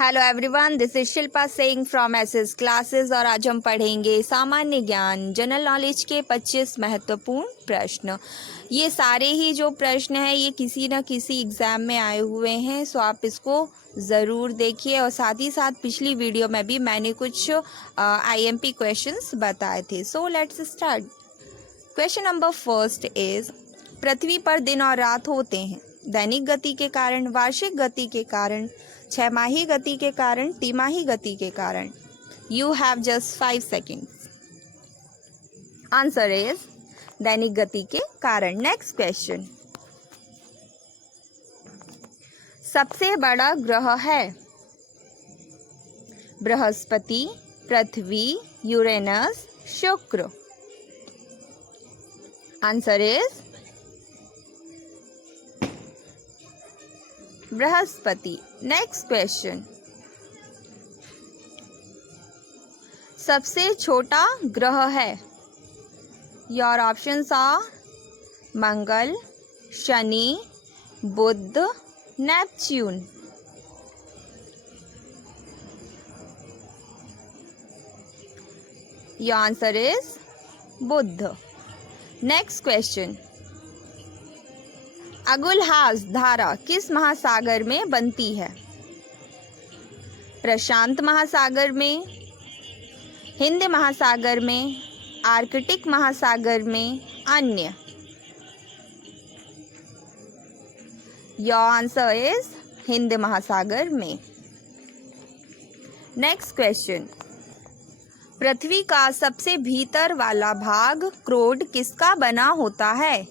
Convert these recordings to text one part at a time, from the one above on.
Hello everyone, this is Shilpa Singh from SS classes और आज हम पढ़ेंगे सामान्य ज्ञान जनरल नॉलेज के 25 महत्वपूर्ण प्रश्न। ये सारे ही जो प्रश्न हैं ये किसी न किसी एग्ज़ाम में आए हुए हैं, सो आप इसको ज़रूर देखिए। और साथ ही साथ पिछली वीडियो में भी मैंने कुछ आईएमपी क्वेश्चंस बताए थे। So let's start. Question number first is, पृथ्वी पर दिन और रात होते हैं दैनिक गति के कारण, वार्षिक गति के कारण, छमाही गति के कारण, तिमाही गति के कारण। You have just 5 seconds. Answer is दैनिक गति के कारण। नेक्स्ट क्वेश्चन, सबसे बड़ा ग्रह है Brihaspati, Prithvi, Uranus, Shukra. Answer is Brihaspati. Next question, सबसे छोटा ग्रह है। Your options are Mangal, Shani, Budh, Neptune. Your answer is Budh. Next question, Agulhas धारा किस महासागर में बनती है? प्रशांत महासागर में, हिंद महासागर में, आर्कटिक महासागर में, अन्य। योर आंसर इज हिंद महासागर में। नेक्स्ट क्वेश्चन, पृथ्वी का सबसे भीतर वाला भाग क्रोड किसका बना होता है?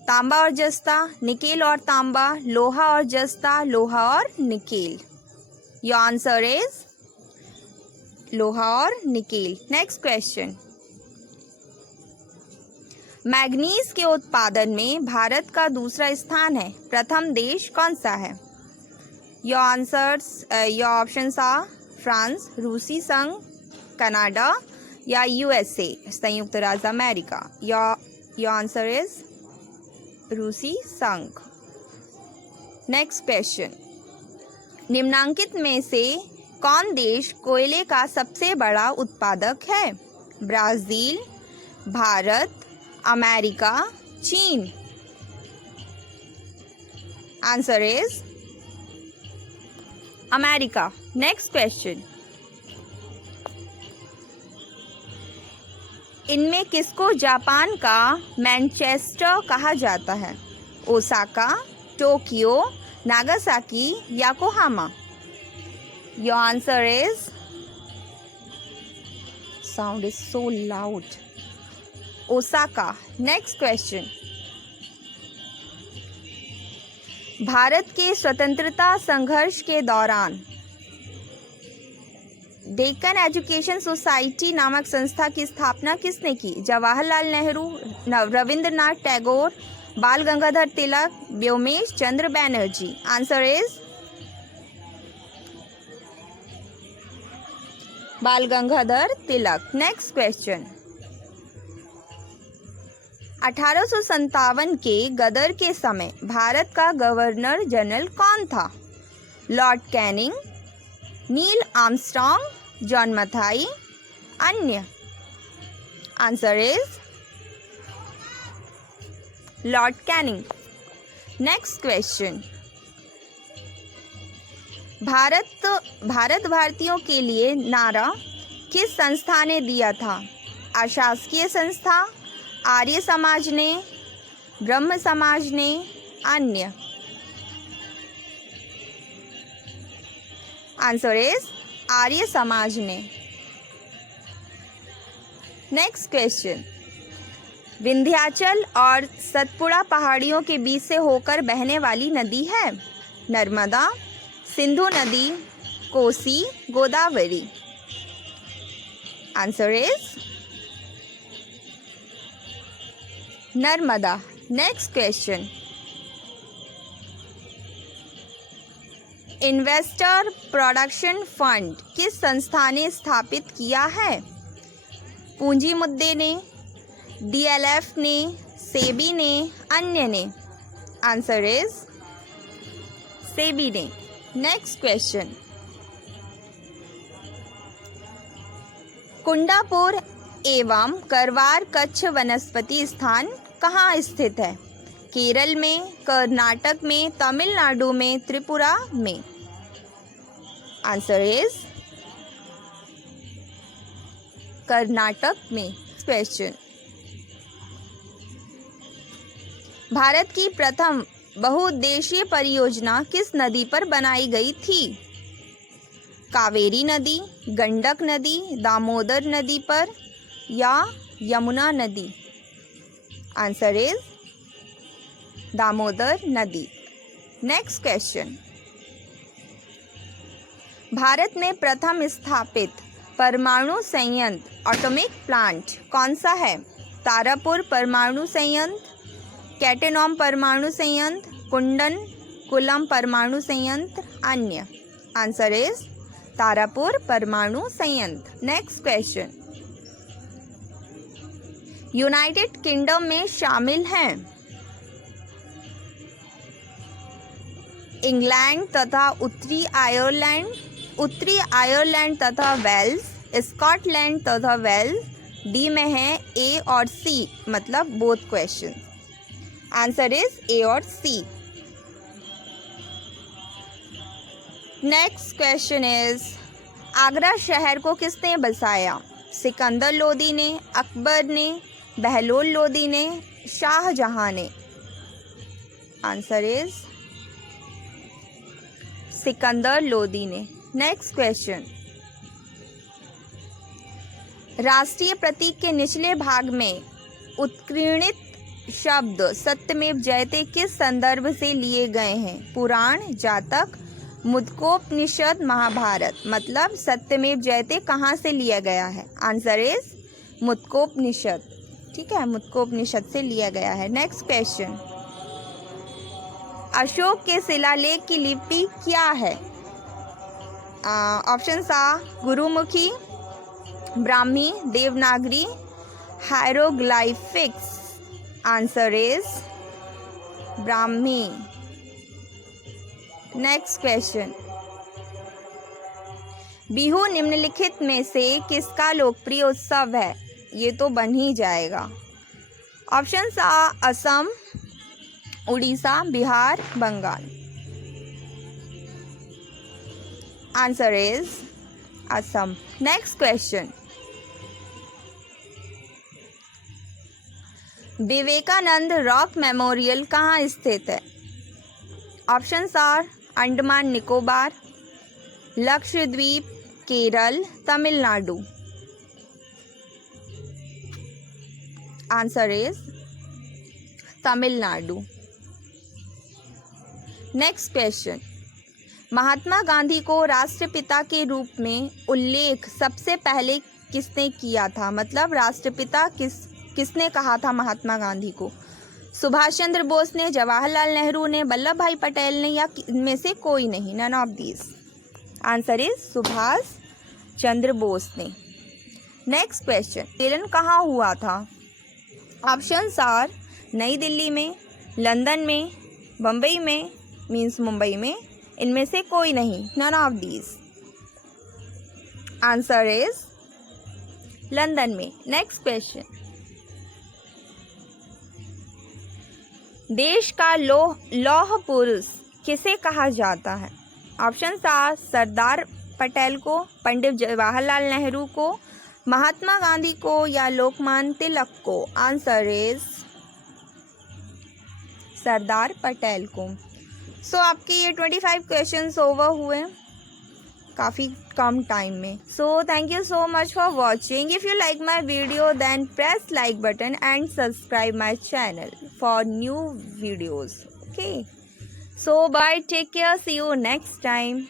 तांबा और जस्ता, निकेल और तांबा, लोहा और जस्ता, लोहा और निकेल। योर आंसर इज लोहा और निकेल। नेक्स्ट क्वेश्चन, मैग्नीज के उत्पादन में भारत का दूसरा स्थान है, प्रथम देश कौन सा है? Your answers, your options are France, रूसी संघ, कनाडा या यूएसए, संयुक्त राज्य अमेरिका। योर आंसर इज रूसी संघ। नेक्स्ट क्वेश्चन, निम्नांकित में से कौन देश कोयले का सबसे बड़ा उत्पादक है? ब्राजील, भारत, अमेरिका, चीन। Answer is America. Next question, इनमें किसको जापान का मैनचेस्टर कहा जाता है? Osaka, Tokyo, Nagasaki, Yokohama. Your answer is, sound is so loud, Osaka. Next question, Bharat के स्वतंत्रता संघर्ष के दौरान डेक्कन एजुकेशन सोसाइटी नामक संस्था की स्थापना किसने की? जवाहरलाल नेहरू, रविंद्रनाथ टैगोर, बाल गंगाधर तिलक, व्योमेश चंद्र बैनर्जी। आंसर इज बाल गंगाधर तिलक। नेक्स्ट क्वेश्चन, 1857 के गदर के समय भारत का गवर्नर जनरल कौन था? Lord Canning, Neil Armstrong, John Mathai, अन्य। Answer is Lord Canning. Next question, Bharat भारतीयों के लिए नारा किस संस्था ने दिया था? अशासकीय संस्था, आर्य समाज ने, ब्रह्म समाज ने, अन्य। आंसर इज आर्य समाज ने। नेक्स्ट क्वेश्चन, विंध्याचल और सतपुड़ा पहाड़ियों के बीच से होकर बहने वाली नदी है? नर्मदा, सिंधु नदी, Kosi, Godavari. Answer is Narmada. Next question, investor production fund किस संस्था ने स्थापित किया है? पूंजी मुद्दे ने, डीएलएफ ने, सेबी ने, अन्य ने। आंसर इज सेबी ने। नेक्स्ट क्वेश्चन, कुंडापुर एवं करवार कच्छ वनस्पति स्थान कहाँ स्थित है? केरल में, कर्नाटक में, तमिलनाडु में, त्रिपुरा में? आंसर इज कर्नाटक में। क्वेश्चन, भारत की प्रथम बहुउद्देशीय परियोजना किस नदी पर बनाई गई थी? कावेरी नदी, गंडक नदी, दामोदर नदी पर या यमुना नदी? आंसर इज दामोदर नदी। नेक्स्ट क्वेश्चन, भारत में प्रथम स्थापित परमाणु संयंत्र एटॉमिक प्लांट कौन सा है? तारापुर परमाणु संयंत्र, कैटेनॉम परमाणु संयंत्र, कुंडनकुलम परमाणु संयंत्र, अन्य? आंसर इज तारापुर परमाणु संयंत्र। नेक्स्ट क्वेश्चन, यूनाइटेड किंगडम में शामिल हैं इंग्लैंड तथा उत्तरी आयरलैंड तथा वेल्स, स्कॉटलैंड तथा वेल्स। डी में है ए और सी, मतलब both question. Answer is a और सी। नेक्स्ट क्वेश्चन इज, आगरा शहर को किसने बसाया? सिकंदर लोदी ने, अकबर ने, बहलोल लोदी ने, शाहजहां ने? आंसर इज सिकंदर लोदी ने। नेक्स्ट क्वेश्चन, राष्ट्रीय प्रतीक के निचले भाग में उत्कीर्णित शब्द सत्यमेव जयते किस संदर्भ से लिए गए हैं? पुराण, जातक, मुद्गोपनिषद, महाभारत। मतलब सत्यमेव जयते कहाँ से लिया गया है? Answer is Mudgopanishad. ठीक है, मुद्गोपनिषद से लिया गया है। नेक्स्ट क्वेश्चन, अशोक के शिलालेख की लिपि क्या है? Option are, Gurmukhi, Brahmi, Devanagari, hieroglyphics. Answer is Brahmi. Next question, Bihu निम्नलिखित में से किसका लोकप्रिय उत्सव है? ये तो बन ही जाएगा। Option are, Assam, Orissa, Bihar, Bengal. Answer is Assam. Next question, Vivekananda rock memorial कहाँ स्थित है? Option are, Andaman Nicobar, Lakshadweep, Kerala, Tamil Nadu. Answer is Tamil Nadu. Next question, Mahatma Gandhi को राष्ट्रपिता के रूप में उल्लेख सबसे पहले किसने किया था? मतलब राष्ट्रपिता किसने कहा था महात्मा गांधी को? सुभाष चंद्र बोस ने, जवाहरलाल नेहरू ने, वल्लभ भाई पटेल ने, या इनमें से कोई नहीं? None of these. Answer is Subhash Chandra Bose ने। नेक्स्ट क्वेश्चन, सम्मेलन कहाँ हुआ था? ऑप्शंस आर, नई दिल्ली में, लंदन में, बम्बई में, मीन्स मुंबई में। इनमें से कोई नहीं, none of these. Answer is London में। नेक्स्ट क्वेश्चन, देश का लौह पुरुष किसे कहा जाता है? ऑप्शन आ, सरदार पटेल को, पंडित जवाहरलाल नेहरू को, महात्मा गांधी को, या लोकमान्य तिलक को? आंसर इज सरदार पटेल को। सो आपके ये 25 क्वेश्चंस ओवर हुए काफ़ी कम टाइम में। So thank you so much for watching. If you like my video then press like button and subscribe my channel for new videos. Okay, so bye, take care, see you next time.